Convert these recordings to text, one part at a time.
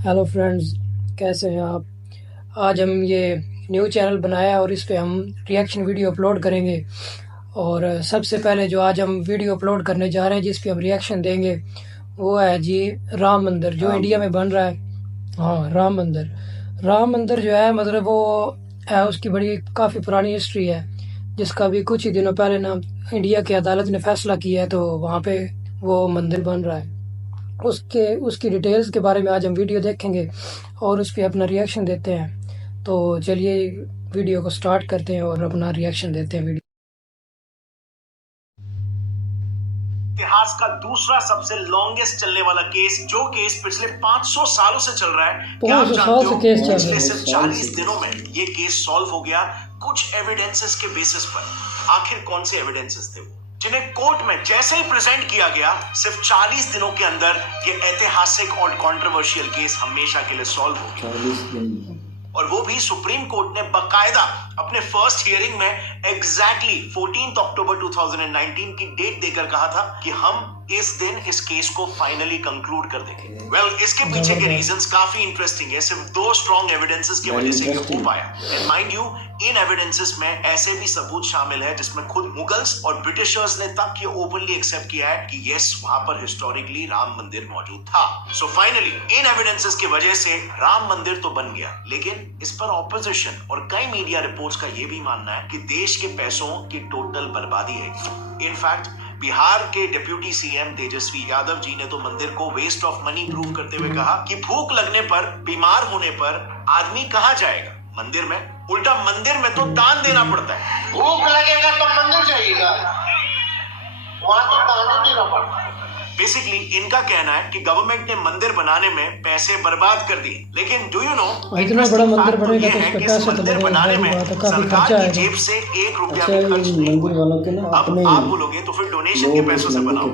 Hello friends, कैसे हैं आप। आज हम ये न्यू चैनल बनाया और इस पे हम रिएक्शन वीडियो अपलोड करेंगे। और सबसे पहले जो आज हम वीडियो अपलोड करने जा रहे हैं जिस पे हम रिएक्शन देंगे वो है जी राम मंदिर जो इंडिया में बन रहा है। हाँ, राम मंदिर जो है मतलब वो है, उसकी बड़ी काफ़ी पुरानी हिस्ट्री है जिसका भी कुछ ही दिनों पहले ना इंडिया की अदालत ने फैसला किया है, तो वहाँ पे वो मंदिर बन रहा है। उसके उसकी डिटेल्स के बारे में आज हम वीडियो देखेंगे और उस पर अपना रिएक्शन देते हैं। तो चलिए वीडियो को स्टार्ट करते हैं और अपना रिएक्शन देते हैं वीडियो। इतिहास का दूसरा सबसे लॉन्गेस्ट चलने वाला केस, जो केस पिछले 500 सालों से चल रहा है। क्या आप जानते हो पिछले सिर्फ 40 दिनों में ये केस सॉल्व हो गया कुछ एविडेंसेस के बेसिस पर। आखिर कौन से एविडेंसेस थे वो जिन्हें कोर्ट में जैसे ही प्रेजेंट किया गया, सिर्फ 40 दिनों के अंदर ये ऐतिहासिक और कंट्रोवर्शियल केस हमेशा के लिए सॉल्व हो गया। और वो भी सुप्रीम कोर्ट ने बकायदा अपने फर्स्ट हियरिंग में एग्जैक्टली 14 अक्टूबर 2019 की डेट देकर कहा था कि हम इस दिन इस केस को फाइनली कंक्लूड कर देंगे। वेल, इसके पीछे के रीजंस काफी इंटरेस्टिंग है। सिर्फ 2 स्ट्रॉन्ग एविडेंसेस की वजह से ये हो पाया। And mind you, in evidences में ऐसे भी सबूत शामिल है जिसमें खुद मुगल्स और ब्रिटिशर्स ने तक ये ओपनली एक्सेप्ट किया है कि यस, वहां पर हिस्टोरिकली राम मंदिर मौजूद था। सो फाइनली इन एविडेंसेस की वजह से राम मंदिर तो बन गया, लेकिन इस पर ऑपोजिशन और कई मीडिया रिपोर्ट्स का यह भी मानना है कि देश के पैसों की टोटल बर्बादी है। इनफैक्ट बिहार के डिप्यूटी सीएम तेजस्वी यादव जी ने तो मंदिर को वेस्ट ऑफ मनी प्रूव करते हुए कहा कि भूख लगने पर, बीमार होने पर आदमी कहां जाएगा मंदिर में, उल्टा मंदिर में तो दान देना पड़ता है। भूख लगेगा तो मंदिर जाइएगा, वहां तो दान देना पड़ता है। बेसिकली इनका कहना है कि गवर्नमेंट ने मंदिर बनाने में पैसे बर्बाद कर दिए, लेकिन डू यू नो इतना बड़ा मंदिर बनेगा तो है उसका कि पैसा तो मंदिर लगेगा, बनाने में काफी सरकार खर्चा की है। जेब से 1 रुपया भी खर्च नहीं हुआ। अब आप बोलोगे तो फिर डोनेशन के पैसों से बनाओ,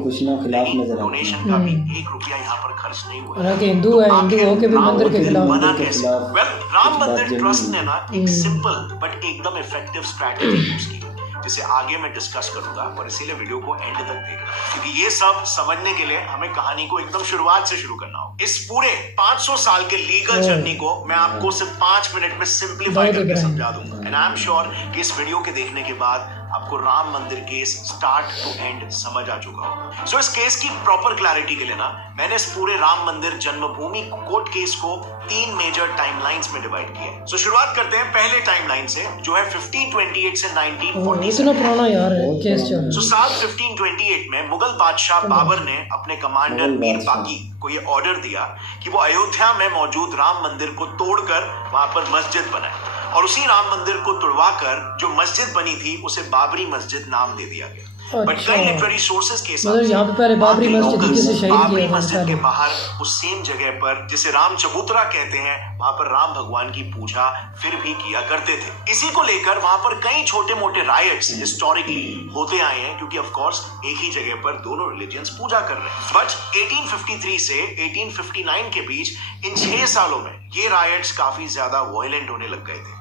लेकिन डोनेशन का भी 1 रुपया यहाँ पर खर्च नहीं हुआ। हालांकि हिंदू है, हिंदू होके भी मंदिर के खिलाफ बना कैसे? वेल, राम मंदिर ट्रस्ट ने ना एक सिंपल बट एकदम इफेक्टिव स्ट्रैटेजी यूज की, जिसे आगे मैं डिस्कस करूंगा, और इसीलिए वीडियो को एंड तक देखना, क्योंकि ये सब समझने के लिए हमें कहानी को एकदम शुरुआत से शुरू करना होगा। इस पूरे 500 साल के लीगल जर्नी को मैं आपको सिर्फ 5 मिनट में सिंप्लीफाई करके समझा दूंगा। एंड आई एम श्योर कि इस वीडियो के देखने के बाद आपको राम मंदिर केस स्टार्ट टू एंड समझ आ चुका होगा। सो इस केस की प्रॉपर क्लैरिटी के लिए ना मैंने इस पूरे राम मंदिर जन्मभूमि कोर्ट केस को 3 मेजर टाइमलाइंस में डिवाइड किया है। सो शुरुआत करते हैं पहले टाइमलाइन से, जो है 1528 से 1940। इतना पुराना यार है केस चल रहा है। सो साल 1528 में मुगल बादशाह बाबर ने अपने कमांडर मीर बाकी को ये ऑर्डर दिया कि वो अयोध्या में मौजूद राम मंदिर को तोड़कर वहां पर मस्जिद बनाए, और उसी राम मंदिर को तुड़वाकर जो मस्जिद बनी थी उसे बाबरी मस्जिद नाम दे दिया गया। बट कई लिटरेरी सोर्सेस के हिसाब से यहाँ पे पहले बाबरी मस्जिद किसे शहीद किया बाबरी मस्जिद के बाहर उस सेम जगह पर, जिसे राम चबूतरा कहते हैं, वहां पर राम भगवान की पूजा फिर भी किया करते थे। इसी को लेकर वहां पर कई छोटे मोटे रायट्स हिस्टोरिकली होते आए हैं, क्योंकि ऑफ कोर्स एक ही जगह पर दोनों रिलीजियंस पूजा कर रहे हैं। बट 1853 से 1859 के बीच इन 6 सालों में ये रायट्स काफी ज्यादा वायलेंट होने लग गए थे।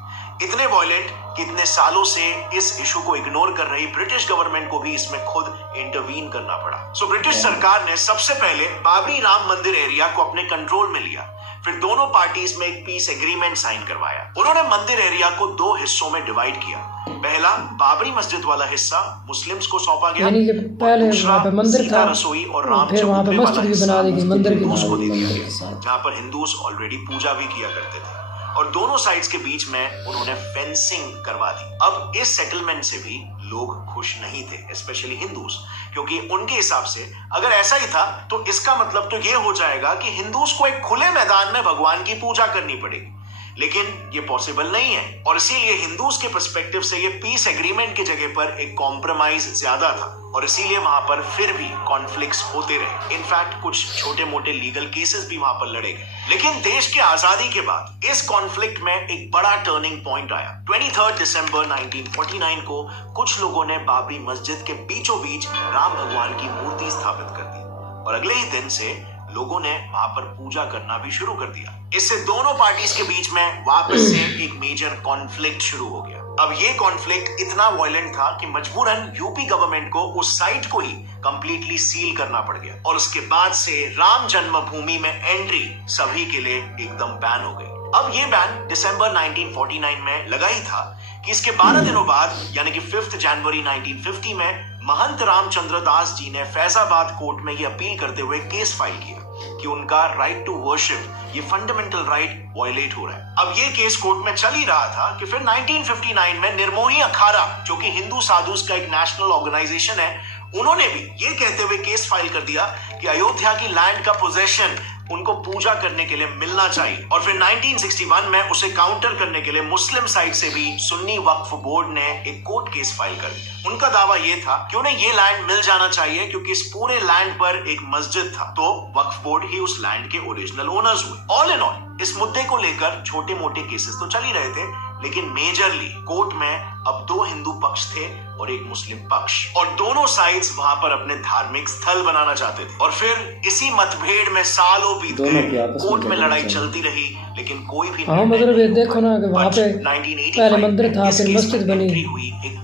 इतने वायलेंट कि इतने सालों से इस इशू को इग्नोर कर रही ब्रिटिश गवर्नमेंट को भी इसमें खुद इंटरवीन करना पड़ा। सो ब्रिटिश सरकार ने सबसे पहले बाबरी राम मंदिर एरिया को अपने कंट्रोल में लिया। फिर दोनों पार्टीज में एक पीस एग्रीमेंट साइन करवाया। उन्होंने मंदिर एरिया को 2 हिस्सों में डिवाइड किया। पहला बाबरी मस्जिद वाला हिस्सा मुस्लिम्स को सौंपा गया, यानी कि पहले वहां पे मंदिर था, रसोई और राम फिर वहां पे मस्जिद भी बना दी गई मंदिर की, हिंदूज को दे दिया गया, जहां पर हिंदूज ऑलरेडी पूजा भी किया करते थे। और दोनों साइड्स के बीच में उन्होंने फेंसिंग करवा दी। अब इस सेटलमेंट से भी लोग खुश नहीं थे, स्पेशली हिंदूज, क्योंकि उनके हिसाब से अगर ऐसा ही था तो इसका मतलब तो ये हो जाएगा कि हिंदूज को एक खुले मैदान में भगवान की पूजा करनी पड़ेगी। लेकिन ये पॉसिबल नहीं है, और इसीलिए हिंदूज के पर्सपेक्टिव से ये पीस एग्रीमेंट की जगह पर एक कॉम्प्रोमाइज ज्यादा था, और इसीलिए वहां पर फिर भी कॉन्फ्लिक्ट्स होते रहे। इनफैक्ट कुछ छोटे मोटे लीगल केसेस भी वहां पर लड़े गए। लेकिन देश के आजादी के बाद इस कॉन्फ्लिक्ट में एक बड़ा टर्निंग पॉइंट आया। 23 दिसंबर 1949 को कुछ लोगों ने बाबरी मस्जिद के बीचों बीच राम भगवान की मूर्ति स्थापित कर दी, और अगले ही दिन से लोगों ने वहां पर पूजा करना भी शुरू कर दिया। इससे दोनों पार्टीज के बीच में वापस से एक मेजर कॉन्फ्लिक्ट शुरू हो गया। अब ये कॉन्फ्लिक्ट इतना वायलेंट था कि मजबूरन यूपी गवर्नमेंट को उस साइट को ही कंप्लीटली सील करना पड़ गया और उसके बाद से राम जन्मभूमि में एंट्री सभी के लिए एकदम बैन हो गई। अब ये बैन दिसंबर 1949 में लगा ही था कि इसके 12 दिनों बाद यानी कि 5 जनवरी 1950 में महंत रामचंद्र दास जी ने फैजाबाद कोर्ट में ये अपील करते हुए केस फाइल किया कि उनका राइट टू वर्शिप, ये फंडामेंटल राइट वायलेट हो रहा है। अब ये केस कोर्ट में चल ही रहा था कि फिर 1959 में निर्मोही अखाड़ा, जो कि हिंदू साधुस का एक नेशनल ऑर्गेनाइजेशन है, उन्होंने भी ये कहते हुए केस फाइल कर दिया कि अयोध्या की लैंड का पोजेशन उनको पूजा करने के लिए मिलना चाहिए। और फिर 1961 में उसे काउंटर करने के लिए मुस्लिम साइड से भी सुन्नी वक्फ बोर्ड ने एक कोर्ट केस फाइल कर दिया। उनका दावा ये था कि उन्हें ये लैंड मिल जाना चाहिए क्योंकि इस पूरे लैंड पर एक मस्जिद था, तो वक्फ बोर्ड ही उस लैंड के ओरिजिनल ओनर्स हुए। ऑल इन ऑल इस मुद्दे को लेकर छोटे मोटे केसेस तो चल ही रहे थे, लेकिन मेजरली कोर्ट में अब 2 हिंदू पक्ष थे और एक मुस्लिम पक्ष, और दोनों साइड्स वहां पर अपने धार्मिक स्थल बनाना चाहते थे। और फिर इसी मतभेद में सालों बीत गए, कोर्ट में लड़ाई चलती रही, लेकिन कोई भी मतलब ये देखो ना कि वहाँ पे पहले मंदिर था, फिर मस्जिद बनी,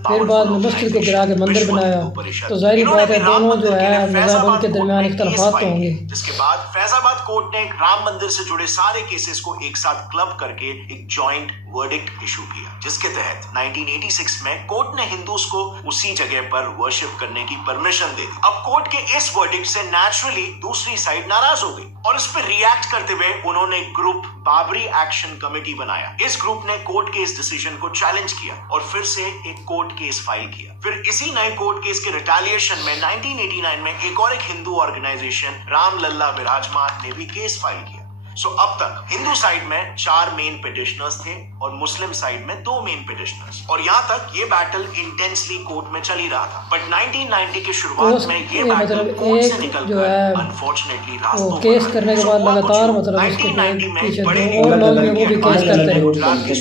फिर बाद में मस्जिद को गिरा के मंदिर बनाया, तो जाहिर बात है दोनों जो है मज़हबों के दरमियान इख्तिलाफात तो होंगे। जिसके बाद फैजाबाद कोर्ट ने राम मंदिर से जुड़े सारे केसेस को एक साथ क्लब करके एक जॉइंट वर्डिक्ट इशू किया, जिसके तहत 1986 में कोर्ट ने हिंदूज को उसी जगह पर वर्शिप करने की परमिशन दे दी। अब कोर्ट के इस वर्डिक्ट से नेचुरली दूसरी साइड नाराज हो गई और इस पर रिएक्ट करते हुए उन्होंने एक ग्रुप बाबरी एक्शन कमेटी बनाया। इस ग्रुप ने कोर्ट के इस डिसीजन को चैलेंज किया और फिर से एक कोर्ट केस फाइल किया। फिर इसी नए कोर्ट केस के रिटेलिएशन में 1989 में एक और एक हिंदू ऑर्गेनाइजेशन राम लल्ला विराजमान ने भी केस फाइल किया। सो अब तक हिंदू साइड में 4 मेन पिटिशनर्स थे और मुस्लिम साइड में 2 मेन पिटिशनर्स, और यहाँ तक ये बैटल इंटेंसली कोर्ट में चल ही रहा था। बट 1990 के शुरुआत में ये बैटल कोर्ट से निकलकर अनफॉर्चुनेटली रास्तों केस करने के बाद लगातार मतलब 1990 में बड़े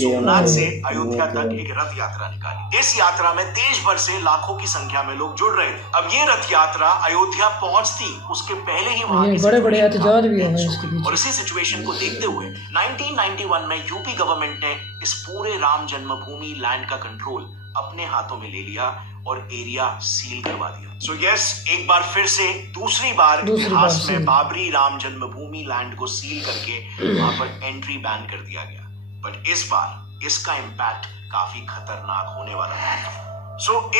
सोमनाथ से अयोध्या तक एक रथ यात्रा निकाली। इस यात्रा में देश भर से लाखों की संख्या में लोग जुड़ रहे थे। अब ये रथ यात्रा अयोध्या पहुंचती उसके पहले ही वहां बड़े-बड़े एहतजाज भी हुए इसके बीच। और इसी सिचुएशन को देखते हुए 1991 में यूपी गवर्नमेंट ने इस पूरे राम जन्मभूमि लैंड का कंट्रोल अपने हाथों में ले लिया और एरिया सील करवा दिया। सो यस, एक बार फिर से दूसरी बार इतिहास में बाबरी राम जन्मभूमि लैंड को सील करके वहां पर एंट्री बैन कर दिया गया। बट इस बार इसका इम्पैक्ट काफी खतरनाक होने वाला है।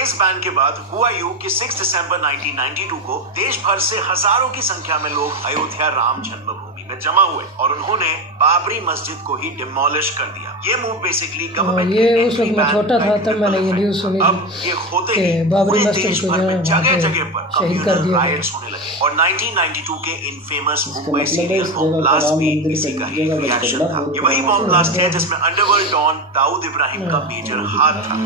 इस बैन के बाद हुआ यूं कि 6 दिसंबर 1992 को देश भर से हजारों की संख्या में लोग अयोध्या राम जन्मभूमि में जमा हुए और उन्होंने बाबरी मस्जिद को ही डिमोलिश कर दिया। ये मूव बेसिकली गवर्नमेंट ये उस वक्त मैं छोटा था तब मैंने ये न्यूज़ सुनी। अब ये होते ही बाबरी मस्जिद को जगह जगह पर कम्युनल रायट्स होने लगे और 1992 के infamous Mumbai serial bomb blast भी इसी का ही रिएक्शन था। ये वही बॉम्ब ब्लास्ट है जिसमें अंडरवर्ल्ड डॉन दाऊद इब्राहिम का मेजर हाथ था।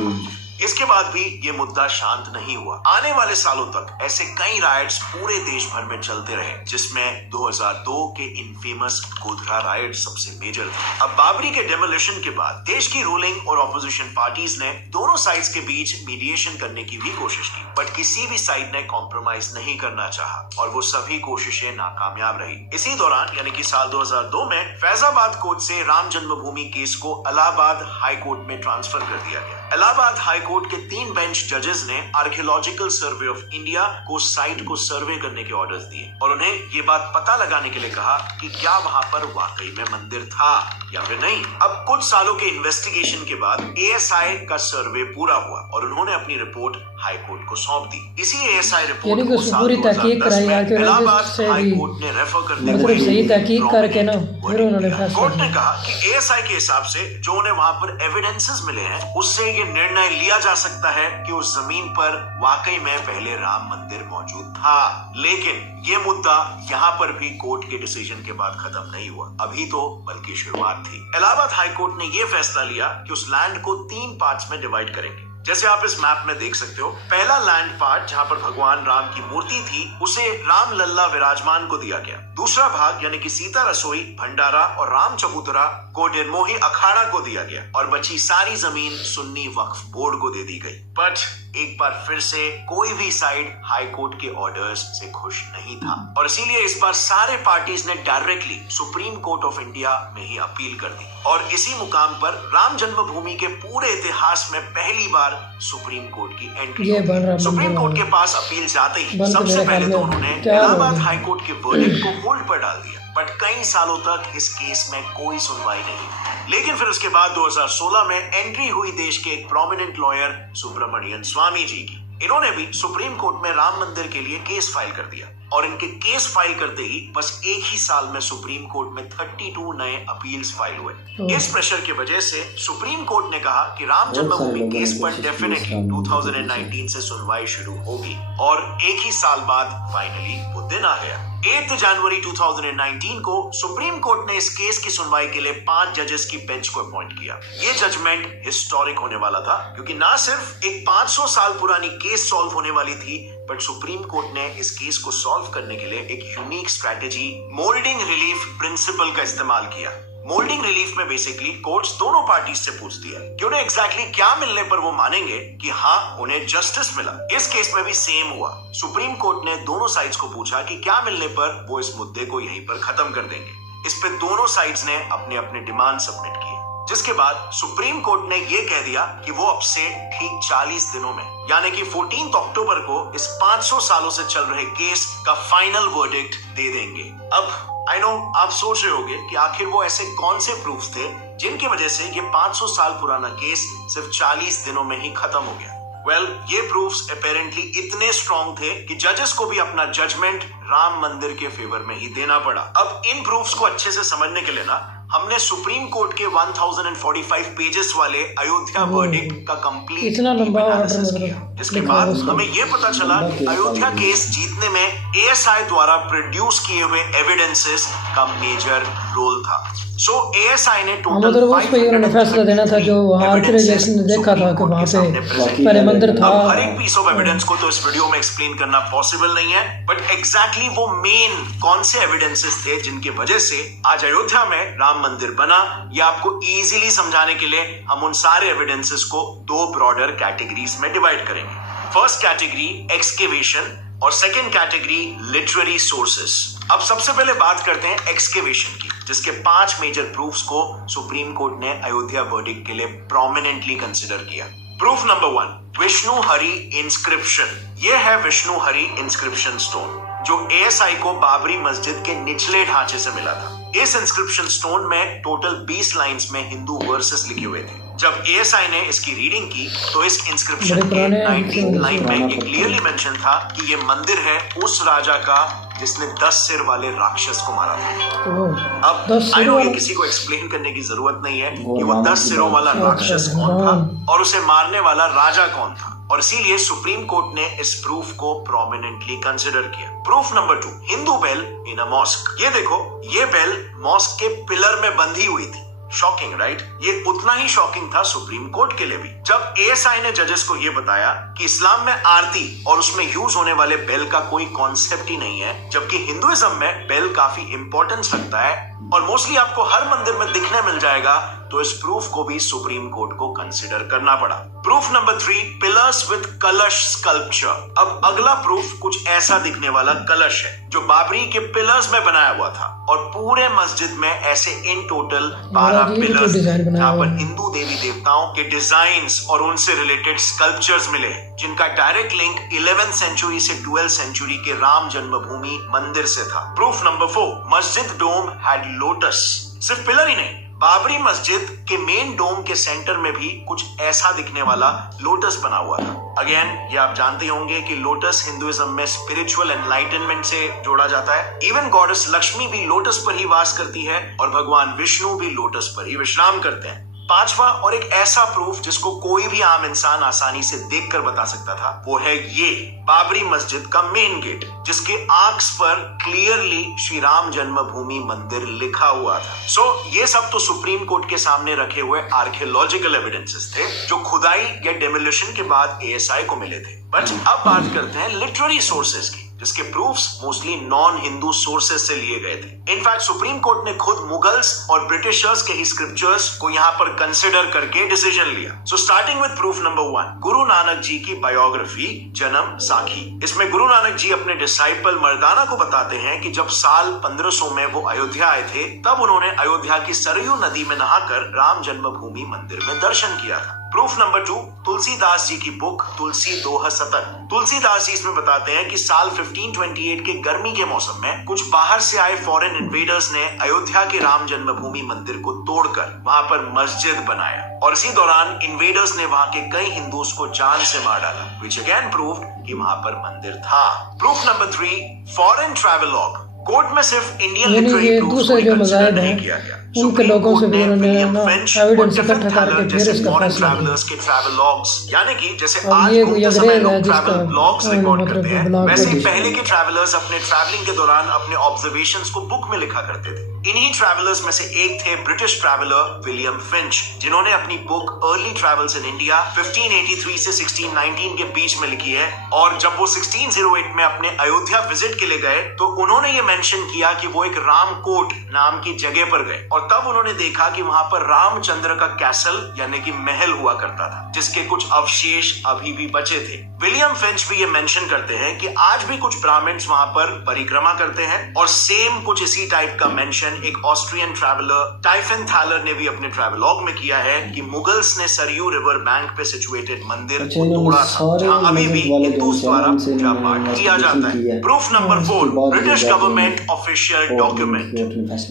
इसके बाद भी ये मुद्दा शांत नहीं हुआ। आने वाले सालों तक ऐसे कई राइट्स पूरे देश भर में चलते रहे, जिसमें 2002 के इनफेमस गोधरा राइट सबसे मेजर था। अब बाबरी के डेमोलिशन के बाद देश की रूलिंग और ऑपोजिशन पार्टीज ने दोनों साइड्स के बीच मीडिएशन करने की भी कोशिश की, बट किसी भी साइड ने कॉम्प्रोमाइज नहीं करना चाहा और वो सभी कोशिशें नाकामयाब रही। इसी दौरान यानी कि साल 2002 में फैजाबाद कोर्ट से राम जन्मभूमि केस को इलाहाबाद हाई कोर्ट में ट्रांसफर कर दिया गया। इलाहाबाद हाई कोर्ट के 3 बेंच जजेस ने आर्कियोलॉजिकल सर्वे ऑफ इंडिया को साइट को सर्वे करने के ऑर्डर्स दिए और उन्हें ये बात पता लगाने के लिए कहा कि क्या वहां पर वाकई में मंदिर था या फिर नहीं। अब कुछ सालों के इन्वेस्टिगेशन के बाद ASI का सर्वे पूरा हुआ और उन्होंने अपनी रिपोर्ट हाई कोर्ट को सौंप दी। इसी ASI रिपोर्ट को पूरी तहकीक कराई इलाहाबाद हाई कोर्ट ने रेफर करते हुए सही तहकीक करके ना फिर उन्होंने कोर्ट ने कहा कि ASI के हिसाब से जो उन्हें वहां पर एविडेंसेस मिले हैं उससे ये निर्णय लिया जा सकता है कि उस जमीन पर वाकई में पहले राम मंदिर मौजूद था। लेकिन ये मुद्दा यहाँ पर भी कोर्ट के डिसीजन के बाद खत्म नहीं हुआ, अभी तो बल्कि शुरुआत थी। इलाहाबाद हाई कोर्ट ने ये फैसला लिया कि उस लैंड को 3 पार्ट्स में डिवाइड करेंगे। जैसे आप इस मैप में देख सकते हो, पहला लैंड पार्ट जहां पर भगवान राम की मूर्ति थी उसे राम लल्ला विराजमान को दिया गया। दूसरा भाग यानी कि सीता रसोई, भंडारा और राम चबूतरा को निर्मोही अखाड़ा को दिया गया और बची सारी जमीन सुन्नी वक्फ बोर्ड को दे दी गई। बट एक बार फिर से कोई भी साइड हाई कोर्ट के ऑर्डर्स से खुश नहीं था और इसीलिए इस बार सारे पार्टीज ने directly supreme court of India में ही अपील कर दी और इसी मुकाम पर राम जन्मभूमि के पूरे इतिहास में पहली बार सुप्रीम कोर्ट की एंट्री। सुप्रीम कोर्ट के पास अपील जाते ही सबसे पहले तो उन्होंने इलाहाबाद हाई कोर्ट के वर्डिक्ट को होल्ड पर डाल दिया, बट कई सालों तक इस केस में कोई सुनवाई नहीं। लेकिन फिर उसके बाद 2016 में एंट्री हुई देश के एक प्रोमिनेंट लॉयर सुब्रमण्यन स्वामी जी की। इन्होंने भी सुप्रीम कोर्ट में राम मंदिर के लिए केस फाइल कर दिया और इनके केस फाइल करते ही बस एक ही साल में सुप्रीम कोर्ट में 32 नए अपील्स फाइल हुए। इस प्रेशर की वजह से सुप्रीम कोर्ट ने कहा कि राम जन्मभूमि केस पर डेफिनेटली 2019 से सुनवाई शुरू होगी और एक ही साल बाद फाइनली वो दिन आ गया। 8 जनवरी 2019 को सुप्रीम कोर्ट ने इस केस की सुनवाई के लिए 5 जजेस की बेंच को अपॉइंट किया। ये जजमेंट हिस्टोरिक होने वाला था क्योंकि ना सिर्फ एक 500 साल पुरानी केस सॉल्व होने वाली थी, बट सुप्रीम कोर्ट ने इस केस को सॉल्व करने के लिए एक unique strategy moulding relief principle का इस्तेमाल किया। मोल्डिंग रिलीफ में बेसिकली कोर्ट्स दोनों पार्टीज से पूछती है कि उन्हें एग्जैक्टली क्या मिलने पर वो मानेंगे कि हाँ उन्हें जस्टिस मिला। इस केस में भी सेम हुआ। सुप्रीम कोर्ट ने दोनों साइड्स को पूछा कि क्या मिलने पर वो इस मुद्दे को यहीं पर खत्म कर देंगे। इस पे दोनों साइड्स ने अपने अपने डिमांड सबमिट किए, जिसके बाद सुप्रीम कोर्ट ने ये कह दिया कि वो अब से ठीक 40 दिनों में यानी कि 14 अक्टूबर को इस 500 सालों से चल रहे केस का फाइनल वर्डिक्ट दे देंगे। अब आई नो आप सोच रहे होंगे कि आखिर वो ऐसे कौन से प्रूफ्स थे जिनकी वजह से ये 500 साल पुराना केस सिर्फ 40 दिनों में ही खत्म हो गया। वेल, ये प्रूफ्स अपेरेंटली इतने स्ट्रॉन्ग थे कि जजेस को भी अपना जजमेंट राम मंदिर के फेवर में ही देना पड़ा। अब इन प्रूफ्स को अच्छे से समझने के लिए ना हमने सुप्रीम कोर्ट के 1045 पेजेस वाले अयोध्या वर्डिक्ट का कंप्लीट एनालिसिस किया, जिसके बाद हमें यह पता चला कि अयोध्या केस जीतने में एएसआई द्वारा प्रोड्यूस किए हुए एविडेंसेस का मेजर रोल था। सो एएसआई ने टोटल फैसला देना था जो वहां ने देखा था कि वहां पे पहले मंदिर था। हर एक पीस ऑफ एविडेंस को तो इस वीडियो में एक्सप्लेन करना पॉसिबल नहीं है, बट एग्जैक्टली वो मेन कौन से एविडेंसेस थे जिनकी वजह से आज अयोध्या में राम मंदिर बना, ये आपको इजीली समझाने के लिए हम उन सारे एविडेंसेस को 2 ब्रॉडर कैटेगरीज में डिवाइड करेंगे। फर्स्ट कैटेगरी एक्सकेवेशन और सेकेंड कैटेगरी लिटरेरी सोर्सेस। अब सबसे पहले बात करते हैं एक्सकेवेशन की, जिसके 5 मेजर प्रूफ्स को सुप्रीम कोर्ट ने अयोध्या वर्डिक्ट के लिए प्रोमिनेंटली कंसिडर किया। Proof number 1, Vishnu Hari inscription. ये है विष्णु हरि इंस्क्रिप्शन स्टोन जो एएसआई को बाबरी मस्जिद के निचले ढांचे से मिला था। इस इंस्क्रिप्शन स्टोन में टोटल 20 लाइंस में हिंदू वर्सेस लिखे हुए थे। जब एएसआई ने इसकी रीडिंग की तो इस इंस्क्रिप्शन के 19th लाइन में ये क्लियरली मेंशन था कि ये मंदिर है उस राजा का जिसने 10 सिर वाले राक्षस को मारा था। अब आई नो ये किसी को एक्सप्लेन करने की जरूरत नहीं है कि वो 10 सिरों वाला राक्षस कौन था और उसे मारने वाला राजा कौन था, और इसीलिए सुप्रीम कोर्ट ने इस प्रूफ को प्रोमिनेंटली कंसिडर किया। Proof number 2, Hindu bell in a mosque. ये देखो, ये बेल मॉस्क के पिलर में बंधी हुई थी। Shocking right? ये उतना ही शॉकिंग था सुप्रीम कोर्ट के लिए भी। जब एएसआई ने जजेस को ये बताया कि इस्लाम में आरती और उसमें यूज होने वाले बेल का कोई कॉन्सेप्ट ही नहीं है, जबकि हिंदुइज्म में बेल काफी इंपॉर्टेंस रखता है और मोस्टली आपको हर मंदिर में दिखने मिल जाएगा, तो इस प्रूफ को भी सुप्रीम कोर्ट को कंसिडर करना पड़ा। प्रूफ नंबर 3, पिलर्स विद कलश स्कल्पचर। अब अगला प्रूफ कुछ ऐसा दिखने वाला कलश है जो बाबरी के पिलर्स में बनाया हुआ था और पूरे मस्जिद में ऐसे इन टोटल 12 पिलर्स जहां पर हिंदू देवी देवताओं के डिजाइन्स और उनसे रिलेटेड स्कल्पचर्स मिले, जिनका डायरेक्ट लिंक 11th सेंचुरी से 12th सेंचुरी के राम जन्मभूमि मंदिर से था। प्रूफ नंबर 4, मस्जिद डोम हैड लोटस। सिर्फ पिलर ही नहीं, बाबरी मस्जिद के मेन डोम के सेंटर में भी कुछ ऐसा दिखने वाला लोटस बना हुआ था। अगेन ये आप जानते होंगे कि लोटस हिंदुइज्म में स्पिरिचुअल एनलाइटनमेंट से जोड़ा जाता है। इवन गॉडेस लक्ष्मी भी लोटस पर ही वास करती है और भगवान विष्णु भी लोटस पर ही विश्राम करते हैं। 5वां और एक ऐसा प्रूफ जिसको कोई भी आम इंसान आसानी से देखकर बता सकता था, वो है ये बाबरी मस्जिद का मेन गेट, जिसके आर्क्स पर क्लियरली श्री राम जन्मभूमि मंदिर लिखा हुआ था। सो ये सब तो सुप्रीम कोर्ट के सामने रखे हुए आर्कियोलॉजिकल एविडेंसेस थे जो खुदाई या डेमोलिशन के बाद एएसआई को मिले थे। बट अब बात करते हैं लिटरेरी सोर्सेज की, जिसके proofs mostly non Hindu sources से लिए गए थे। इनफैक्ट सुप्रीम कोर्ट ने खुद मुगल्स और ब्रिटिशर्स के ही स्क्रिप्चर्स को यहाँ पर कंसिडर करके डिसीजन लिया। So starting with proof number 1, Guru Nanak ji की बायोग्राफी जन्म साखी। इसमें गुरु नानक जी अपने डिसाइपल मर्दाना को बताते हैं कि जब साल 1500 में वो अयोध्या आए थे, तब उन्होंने अयोध्या की सरयू नदी में नहाकर राम जन्मभूमि मंदिर में दर्शन किया था। प्रूफ नंबर 2, तुलसीदास जी की बुक तुलसी दोहा शतक। तुलसीदास जी इसमें बताते हैं कि साल 1528 के गर्मी के मौसम में कुछ बाहर से आए फॉरेन इन्वेडर्स ने अयोध्या के राम जन्मभूमि मंदिर को तोड़कर वहां पर मस्जिद बनाया और इसी दौरान इन्वेडर्स ने वहां के कई हिंदूज को जान से मार डाला, which again proved कि वहां पर मंदिर था। Proof number 3, foreign travelogue. Court में सिर्फ इंडियन लिटरेरी प्रूफ्स को कंसीडर नहीं किया गया। उनके लोगों से भी उन्होंने एविडेंस इकट्ठा करके फिर इसका फैसला ट्रैवलर्स के ट्रैवल लॉग्स, यानी कि जैसे आज गुप्त समय लोग ट्रैवल ब्लॉग्स रिकॉर्ड करते हैं, वैसे ही पहले के ट्रैवलर्स अपने ट्रैवलिंग के दौरान अपने ऑब्जर्वेशंस को बुक में लिखा करते थे। इन्हीं ट्रैवलर्स में से एक थे ब्रिटिश ट्रैवलर विलियम फिंच, जिन्होंने अपनी book early travels in India 1583 से 1619 के बीच में लिखी है। और जब वो 1608 में अपने अयोध्या विजिट के लिए गए तो उन्होंने ये मेंशन किया कि वो एक रामकोट नाम की जगह पर गए और तब उन्होंने देखा कि वहां पर रामचंद्र का कैसल यानी कि महल हुआ करता था, जिसके कुछ अवशेष अभी भी बचे थे। विलियम फिंच भी ये मेंशन करते हैं कि आज भी कुछ ब्राह्मण्स वहां पर परिक्रमा करते हैं और सेम कुछ इसी टाइप का मेंशन एक ऑस्ट्रियन ट्रैवलर टाइफन थैलर ने भी अपने ट्रैवलॉग में किया है कि मुगल्स ने सरयू रिवर बैंक पे सिचुएटेड मंदिर को तोड़ा था, जहां अभी भी हिंदूज द्वारा पूजा पाठ किया जाता है। Proof number 4, British government official document.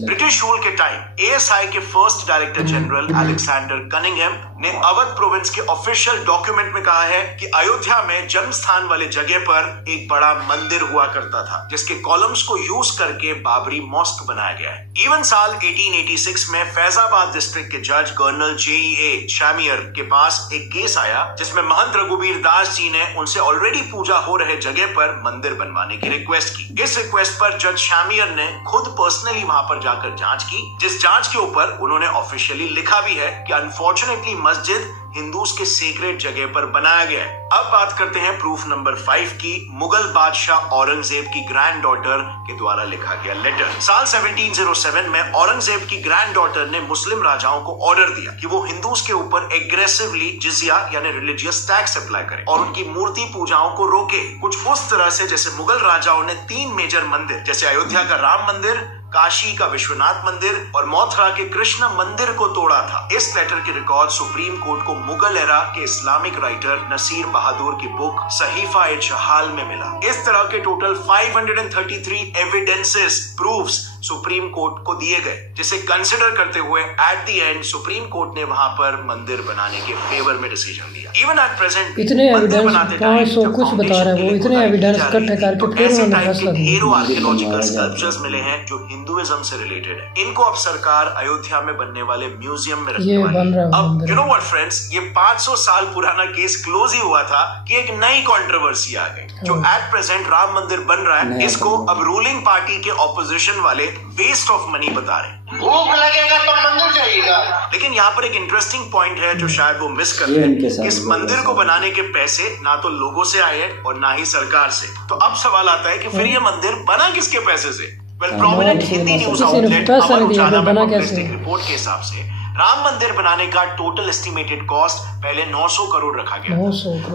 British rule के टाइम एएसआई के first director general Alexander Cunningham ने अवध प्रोविंस के ऑफिशियल डॉक्यूमेंट में कहा है कि अयोध्या में जन्म स्थान वाले जगह पर एक बड़ा मंदिर हुआ करता था, जिसके कॉलम्स को यूज करके बाबरी मॉस्क बनाया गया है। इवन साल 1886 में फैजाबाद डिस्ट्रिक्ट के जज कर्नल जेईए शामियर के पास एक केस आया जिसमें महंत रघुबीर दास जी ने उनसे ऑलरेडी पूजा हो रहे जगह पर मंदिर बनवाने की रिक्वेस्ट की। इस रिक्वेस्ट पर जज शामियर ने खुद पर्सनली वहां पर जाकर जांच की, जिस जांच के ऊपर उन्होंने ऑफिशियली लिखा भी है कि अनफॉर्चुनेटली मस्जिद हिंदूज के सीक्रेट जगह पर बनाया गया है। अब बात करते हैं प्रूफ नंबर 5 की, मुगल बादशाह औरंगजेब की ग्रैंड डॉटर के द्वारा लिखा गया लेटर। साल 1707 में औरंगजेब की ग्रैंड डॉटर ने मुस्लिम राजाओं को ऑर्डर दिया कि वो हिंदूज के ऊपर एग्रेसिवली जिजिया यानी रिलीजियस टैक्स अप्लाई करें और उनकी मूर्ति पूजाओं को रोके, कुछ उस तरह से जैसे मुगल राजाओं ने 3 मेजर मंदिर जैसे अयोध्या का राम मंदिर, काशी का विश्वनाथ मंदिर और मथुरा के कृष्ण मंदिर को तोड़ा था। इस लेटर के रिकॉर्ड सुप्रीम कोर्ट को मुगल एरा के इस्लामिक राइटर नसीर बहादुर की बुक सहीफा ए जहाल में मिला। इस तरह के total 533 evidences proofs supreme court को दिए गए, जिसे कंसिडर करते हुए at the end supreme court ने वहां पर मंदिर बनाने के फेवर में डिसीजन लिया। इवन एट प्रेजेंट इतने एविडेंस 500 कुछ बता रहे हैं वो, इतने एविडेंस इकट्ठे करके फिर उन्होंने फैसला दिया। ढेरों आर्कियोलॉजिकल स्कल्पचर्स मिले हैं जो हिंदुइज्म से रिलेटेड है। इनको अब सरकार अयोध्या में बनने वाले म्यूजियम में रखने वाली है। अब यू नो व्हाट फ्रेंड्स, ये 500 साल पुराना केस क्लोज ही हुआ था कि एक नई कंट्रोवर्सी आ गई। जो एट प्रेजेंट राम मंदिर बन रहा है, इसको अब रूलिंग पार्टी के ऑपोजिशन वाले वेस्ट ऑफ मनी बता रहे हैं। भूख लगेगा तो मंदिर जाइएगा। लेकिन यहाँ पर एक इंटरेस्टिंग पॉइंट है जो शायद वो मिस कर रहे हैं। इस मंदिर को बनाने के पैसे ना तो लोगों से आए और ना ही सरकार से। तो अब सवाल आता है कि फिर ये मंदिर बना किसके पैसे से? Prominent Hindi news outlet Amar Ujala में पब्लिश्ड एक रिपोर्ट के हिसाब से राम मंदिर बनाने का टोटल एस्टिमेटेड कॉस्ट पहले 900 करोड़ रखा गया,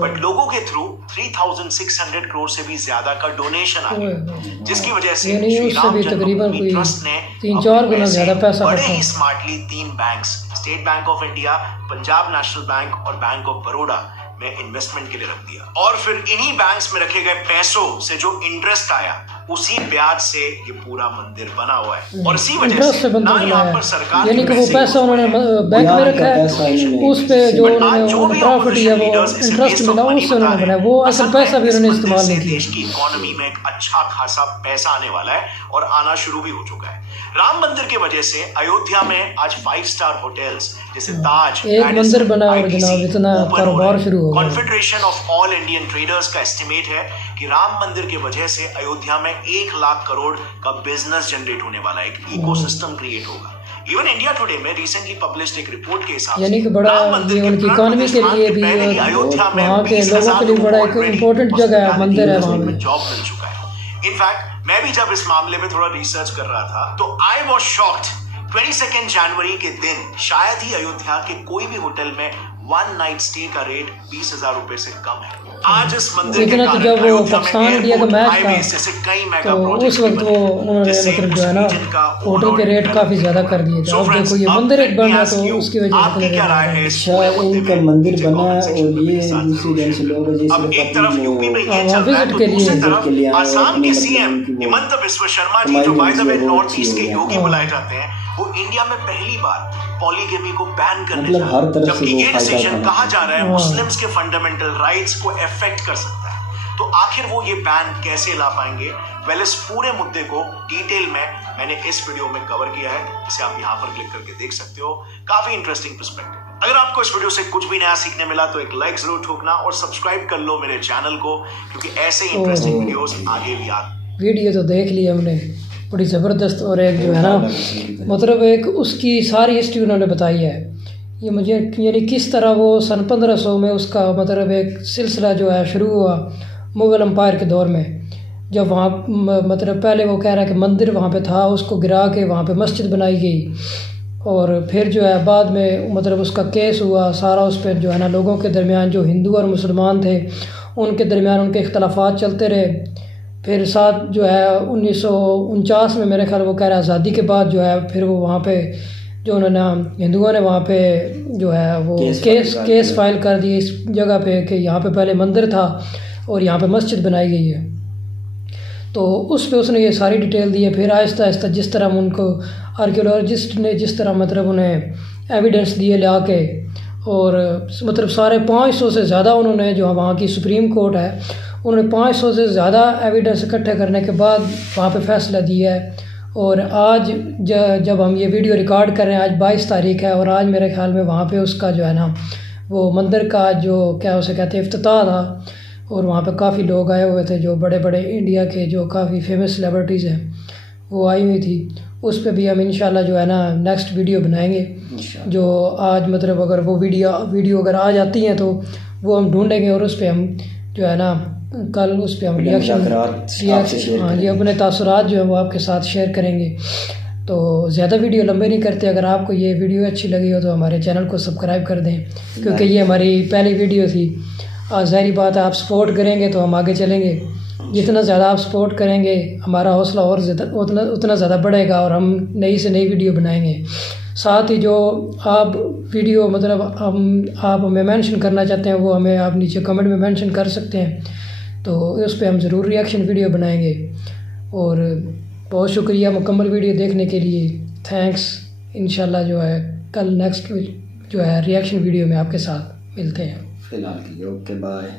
बट लोगों के थ्रू 3600 करोड़ से भी ज्यादा का डोनेशन आ गया, जिसकी वजह से श्री राम जन्मभूमि ट्रस्ट ने 3-4 गुना ज्यादा पैसा बड़े ही smartly 3 banks, state bank of India, Punjab national bank और बैंक ऑफ बड़ौदा में इन्वेस्टमेंट के लिए रख दिया। और फिर इन्हीं बैंक्स में रखे गए पैसों से जो इंटरेस्ट आया, उसी ब्याज से ये पूरा मंदिर बना हुआ है। और इसी वजह से ना यहाँ पर सरकार यानी कि वो पैसा उन्होंने बैंक में रखा है, उस पे जो उन्होंने प्रॉफिट है वो इंटरेस्ट मिला उससे उन्होंने बनाया, वो असल पैसा भी उन्होंने इस्तेमाल नहीं किया। देश की इकोनॉमी में एक अच्छा खासा पैसा आने वाला है और आना शुरू भी हो चुका है। राम मंदिर की वजह से अयोध्या में आज 5 स्टार होटल्स जैसे ताज, एक मंदिर बना और जनाब इतना कारोबार शुरू हो गया। Confederation of all Indian traders का एस्टिमेट है कि राम मंदिर की वजह से अयोध्या में 1 लाख करोड़ का बिजनेस जनरेट होने वाला है, एक इकोसिस्टम क्रिएट होगा। इवन इंडिया टुडे में रिसेंटली पब्लिश्ड एक रिपोर्ट के हिसाब से यानी कि बड़ा ये उनकी इकोनॉमी के लिए भी अयोध्या में वहाँ के लोगों के लिए बड़ा एक इम्पोर्टेंट जगह है, मंदिर है वहाँ में। जॉब मिल चुका है। इनफैक्ट मैं भी जब इस मामले में थोड़ा रिसर्च कर रहा था तो आई वॉज शॉक्ड। 22 जनवरी के दिन शायद ही अयोध्या के कोई भी होटल में 1 नाइट स्टे का रेट 20,000 रुपए से कम है। आज इस मंदिर के कारण जब वो पाकिस्तान इंडिया का मैच था तो उस वक्त वो उन्होंने मतलब जो है ना होटल के रेट काफी ज्यादा कर दिए थे। अब देखो ये मंदिर एक बन रहा तो उसकी वजह से क्या राय है? इनका मंदिर बना और ये दूसरी जगह से लोग अब एक तरफ यूपी में ये चल रहा है तो दूसरी तरफ आसाम के सीएम हिमंत बिस्वा शर्मा जी जो by the way north east के योगी बुलाए जाते हैं वो इंडिया में पहली बार पॉलीगेमी को बैन करने जा रहे हैं, जबकि ये डिसीजन कहा जा रहा है मुस्लिम्स के फंडामेंटल राइट्स को अफेक्ट कर सकता है। तो आखिर वो ये बैन कैसे ला पाएंगे? वेल, इस पूरे मुद्दे को डिटेल में मैंने इस वीडियो में कवर किया है, जिसे आप यहाँ पर क्लिक करके देख सकते हो। काफी इंटरेस्टिंग पर्सपेक्टिव। अगर आपको इस वीडियो से कुछ भी नया सीखने मिला तो एक लाइक जरूर ठोकना और सब्सक्राइब कर लो मेरे चैनल को, क्योंकि ऐसे इंटरेस्टिंग वीडियोस आगे भी आते। वीडियो तो देख ली हमने, बड़ी ज़बरदस्त। और एक जो है ना मतलब एक उसकी सारी हिस्ट्री उन्होंने बताई है। ये मुझे यानी किस तरह वो सन 1500 में उसका मतलब एक सिलसिला जो है शुरू हुआ मुग़ल एम्पायर के दौर में, जब वहाँ मतलब पहले वो कह रहा है कि मंदिर वहाँ पे था, उसको गिरा के वहाँ पे मस्जिद बनाई गई। और फिर जो है बाद में मतलब उसका केस हुआ सारा, उस पर जो है ना लोगों के दरमियान जो हिंदू और मुसलमान थे उनके दरमियान उनके इख्तलाफात चलते रहे। फिर साथ जो है 1949 में मेरे ख्याल वो कह रहा है आज़ादी के बाद जो है फिर वो वहाँ पे जो उन्होंने हिंदुओं ने वहाँ पे जो है वो केस फाइल कर दिए इस जगह पे कि यहाँ पे पहले मंदिर था और यहाँ पे मस्जिद बनाई गई है। तो उस पे उसने ये सारी डिटेल दी है। फिर आहिस्ता आहिस्ता जिस तरह उनको आर्कियोलॉजिस्ट ने जिस तरह मतलब उन्हें एविडेंस दिए ला के, और मतलब सारे 500 से ज़्यादा उन्होंने जो वहाँ की सुप्रीम कोर्ट है उन्होंने 500 से ज़्यादा एविडेंस इकट्ठे करने के बाद वहाँ पे फैसला दिया है। और आज जब हम ये वीडियो रिकॉर्ड कर रहे हैं, आज 22 तारीख है, और आज मेरे ख्याल में वहाँ पे उसका जो है ना वो मंदिर का जो क्या उसे कहते हैं इफ्तिताह था, और वहाँ पे काफ़ी लोग आए हुए थे जो बड़े बड़े इंडिया के जो काफ़ी फेमस सेलिब्रिटीज़ हैं वो आई हुई थी। उस पर भी हम इंशाल्लाह जो है ना नेक्स्ट वीडियो बनाएंगे। जो आज मतलब अगर वो वीडियो अगर आ जाती हैं तो वो हम ढूंढेंगे और उस पर हम जो है ना कल उस पर हम रिएक्शन हाँ जी अपने तासुरात जो है वो आपके साथ शेयर करेंगे। तो ज़्यादा वीडियो लंबे नहीं करते। अगर आपको ये वीडियो अच्छी लगी हो तो हमारे चैनल को सब्सक्राइब कर दें, क्योंकि ये हमारी पहली वीडियो थी। ज़ाहिर बात है आप सपोर्ट करेंगे तो हम आगे चलेंगे। जितना ज़्यादा आप सपोर्ट करेंगे हमारा हौसला और उतना ज़्यादा बढ़ेगा और हम नई से नई वीडियो बनाएंगे। साथ ही जो आप वीडियो मतलब आप हमें मेंशन करना चाहते हैं वो हमें आप नीचे कमेंट में मेंशन कर सकते हैं, तो उस पर हम ज़रूर रिएक्शन वीडियो बनाएंगे। और बहुत शुक्रिया मुकम्मल वीडियो देखने के लिए, थैंक्स। इंशाल्लाह जो है कल नेक्स्ट जो है रिएक्शन वीडियो में आपके साथ मिलते हैं। फिलहाल के लिए ओके बाय।